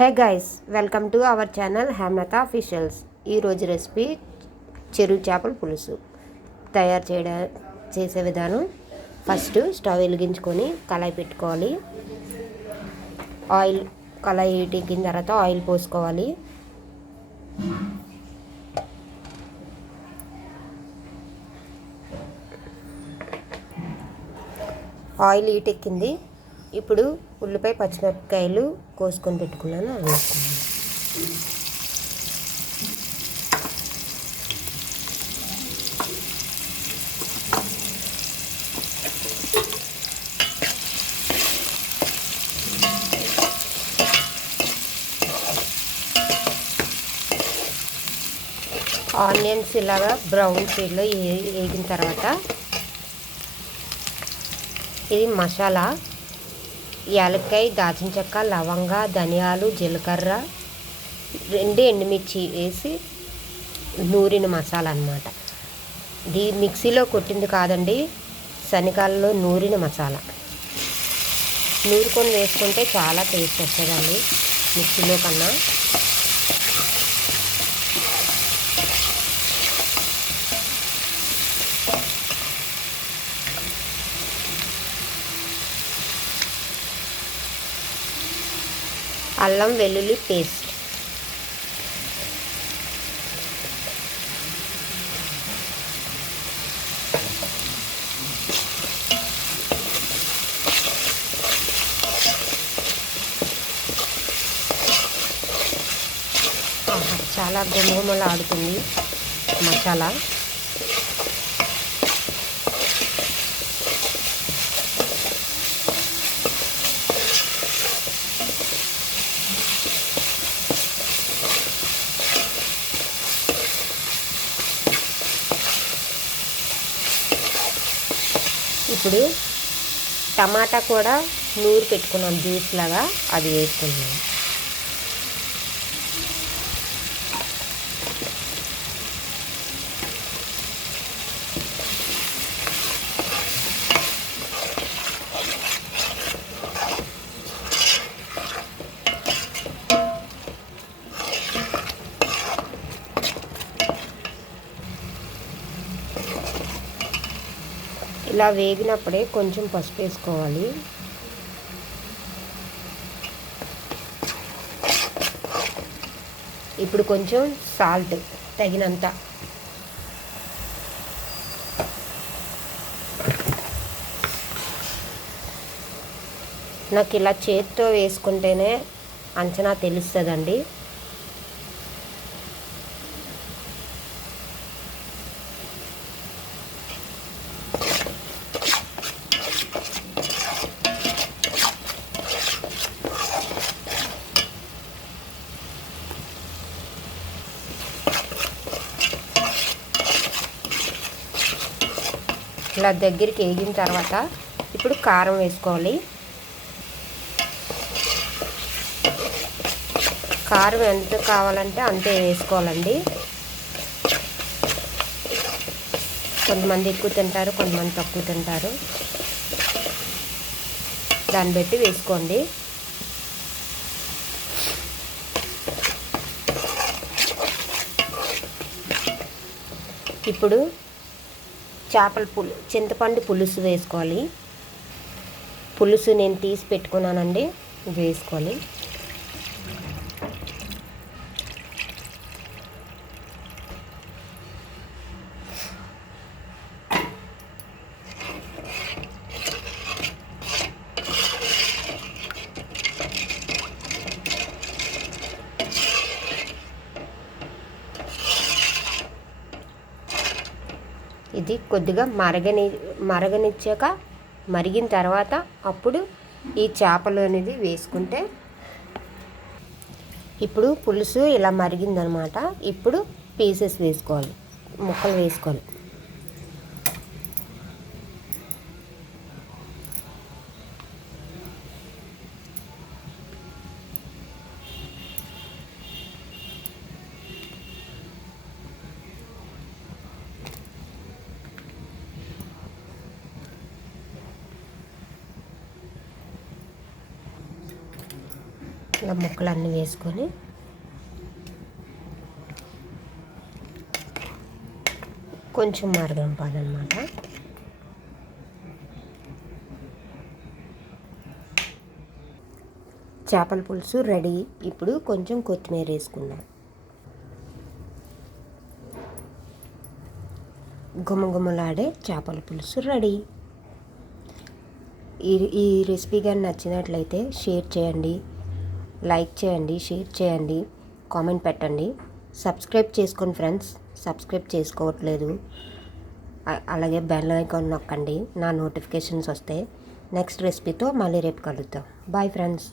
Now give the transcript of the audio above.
Hey guys, welcome to our channel Hemalatha officials. ఈరోజు recipe చెరువు చేపల పులుసు చేసే విధానం. ఫస్ట్ స్టవ్ వెలిగించుకొని కళాయి పెట్టుకోవాలి. కళాయి ఎక్కిన తర్వాత ఆయిల్ పోసుకోవాలి. ఆయిల్ ఎక్కింది. ఇప్పుడు ఉల్లిపాయ పచ్చిమిరపకాయలు కోసుకొని పెట్టుకున్నాను, అవి వేసుకున్నాను. ఆనియన్స్ ఇలాగా బ్రౌన్ షేడ్లో వేగిన తర్వాత ఇది మసాలా, యాలక్కాయ, దాల్చిన చెక్క, లవంగ, ధనియాలు, జీలకర్ర, 2 ఎండుమిర్చి వేసి నూరిన మసాలా అన్నమాట. ఇది మిక్సీలో కొట్టింది కాదండి, శనగకాయల్లో నూరిన మసాలా. నూరుకొని వేసుకుంటే చాలా టేస్ట్ వస్తుందండి మిక్సీలో కన్నా. అల్లం వెల్లుల్లి పేస్ట్, చాలా గుమగుమలాడుతుంది మసాలా. ఇప్పుడు టమాటా కూడా నూరు పెట్టుకున్నాం జ్యూస్ లాగా, అది వేసుకుంటున్నాం. ఇలా వేగినప్పుడే కొంచెం పసుపు వేసుకోవాలి. ఇప్పుడు కొంచెం సాల్ట్ తగినంత. నాకు ఇలా చేతితో వేసుకుంటేనే అంచనా తెలుస్తుందండి. ఇలా దగ్గరికి వేగిన తర్వాత ఇప్పుడు కారం వేసుకోవాలి. కారం ఎంత కావాలంటే అంతే వేసుకోవాలండి. కొంతమంది ఎక్కువ తింటారు, కొంతమంది తక్కువ తింటారు, దాన్ని బట్టి వేసుకోండి. ఇప్పుడు చింతపండు పులుసు వేసుకోవాలి. పులుసు నేను తీసి పెట్టుకున్నానండి, ఇది వేసుకోవాలి. ఇది కొద్దిగా మరగనిచ్చాక మరిగిన తర్వాత అప్పుడు ఈ చేపలు అనేది వేసుకుంటే, ఇప్పుడు పులుసు ఇలా మరిగిందనమాట. ఇప్పుడు పీసెస్ వేసుకోవాలి, ముక్కలు వేసుకోవాలి. ఇలా ముక్కలన్నీ వేసుకొని కొంచెం మరగంపాలన్నమాట. చేపల పులుసు రెడీ. ఇప్పుడు కొంచెం కొత్తిమీర వేసుకుందాం. గుమగుమలాడే చేపల పులుసు రెడీ. ఈ రెసిపీ కానీ నచ్చినట్లయితే షేర్ చేయండి, లైక్ చేయండి, షేర్ చేయండి, కామెంట్ పెట్టండి. సబ్స్క్రైబ్ చేసుకోండి ఫ్రెండ్స్, సబ్స్క్రైబ్ చేసుకోవట్లేదు. అలాగే బెల్ ఐకాన్ నొక్కండి, నా నోటిఫికేషన్స్ వస్తాయి. నెక్స్ట్ రెసిపీతో మళ్ళీ రేపు కలుద్దాం. Bye friends.